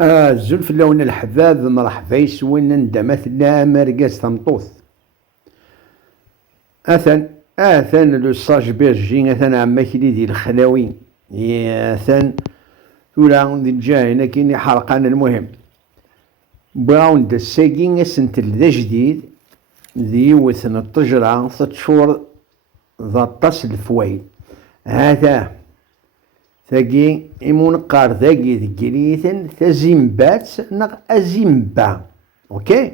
زول فلاون الحباب مرحبا يسوين ندمت لا مرقاز تمطوط. اثن لو صاج بيرجي اثن عماك دي الخلاوي اثن ثورا دي الجاهنة كيني حرقان. المهم براون دا ساقين اسنت ذا جديد ذي وثن الطجرة تشور ذا طاس الفويد هذا ثاقي إمون قار ذاقي ذكريثن ثازيمبات نغ أزيمبا. أوكي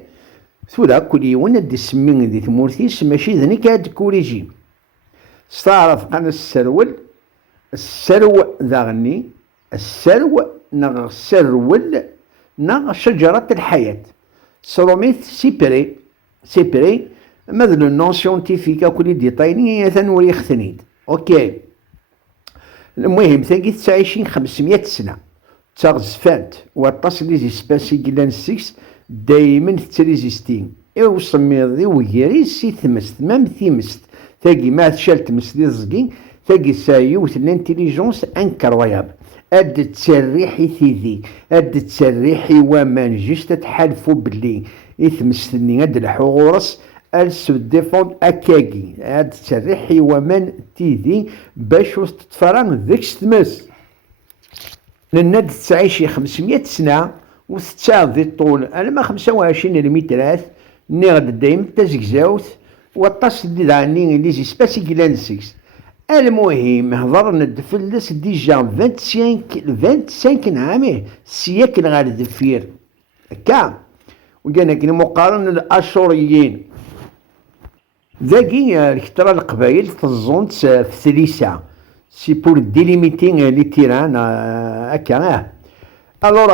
ثورا كل يوم دي سمين ذي ثمورثيس ماشي ذني كاد كوريجي ستعرف قنا السرو ذاغني السرو نغ سرول نغ شجرة الحياة سروميث سيبري مثل النون سيونتيفيكا كل ديطايني ثنوري ختنيد. أوكي المهم ثاقي تعيشين 500 سنة تغزفانت واطاس لي زيسباسي كيلان 6 دايما تريزيستين او سميضي وغيري سي ثمست مام ثيمست ثاقي ما تشال تمس لي زقي ثاقي سايوث الانتيليجونس انكروياب اد تسريحي ثيذي اد تسريحي ومان جيست تحالفو بلي يثمستني اد الحغورس السو ديفوند اكاكي هاد تسريحي ومن تيدي باش تتفرن ذيك تمس لان تعيشي 500 سنه وتتساعد ذي الطول انا 25 المترات نغد دايم تزكزاوت والطاس اللي دعني اللي زي سباسي كيلان 6. المهم هضر ندفلس ديجا 25 عامه سياكل غير الدفير هكا وكان كي مقارن الاشوريين ذاكي الكترة القبايل تظن في ثليسة سي بور ديليميتين لي تيران هكا الور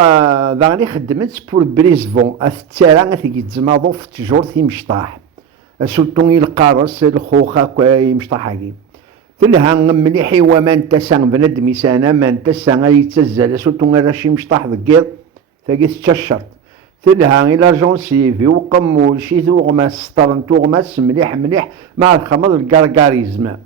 داغني خدمت بور بريزفون التارا ثيكي تزماضو في تجور مشطاح سوتوني القارص الخوخة يمشطاح هاكي تلها مليح ومان تسا بنادم يسانا من تسا يتزال سوتوني راشي مشطاح ذكير ثاكي تششرت تلها إلى جونسيفي وقمول شي توغماس سطرن توغماس مليح مع الخمر الكاركاريزم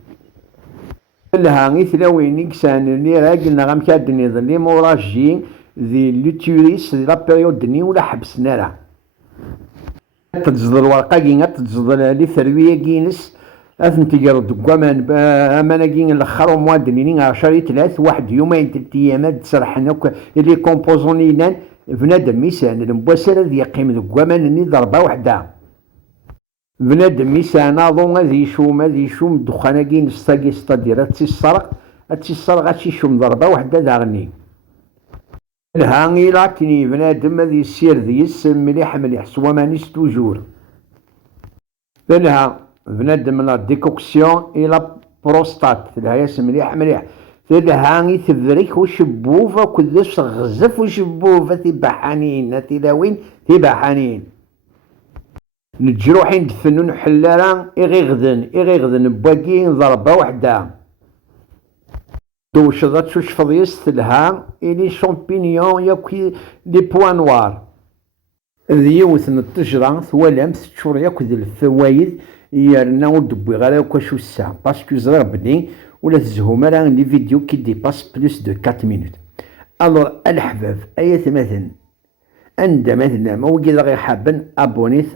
تلها ثلاوين إكسان اللي راقلنا غمكادني ظلي موراجي ذي لوتوريس ذي لابريود ولا حبسنا راه تتزض الورقة كينا تتزض لي ثروية كينس أثن تجرد كوامان أمانا كين الأخر وموادنين 10 3 واحد يومين 3 أيامات تسرحنا اللي كومبوزونينان بنادم ميسان المباسرة ذي يقيم ذو كوامانني ضربة وحدة بنادم ميسان أظن ذي شوم الدخانة كين ستاكي ستادير أتسرق أتشيشوم ضربة وحدة داغني الهاني لكني بنادم ذي السير ذي السم مليح سوا مانيس توجور لها بنادم لا ديكوكسيون إلى بروستات لها ياسم مليح تلهاني تبريك وشبوفة كلش غزف وشبوفة تبحانين تلاوين تبحانين الجروحين دفنون حلالة إغيغذن بواقين ضربة وحدة دوشضات شوش فضيس تلها إلي شامبينيون ياكي لي بوانوار ذيوث التجرة ثوالام تشور ياكو ذي الفوايد يرنا ودبي غير ياكو شو الساعة باسكو زرار بني ولا تزهو مرة لي فيديو كي ديباس بلوس دو 4 مينوت. الور الحباب ايات مثلا عند مثلا ما وجد غير حابن ابونيث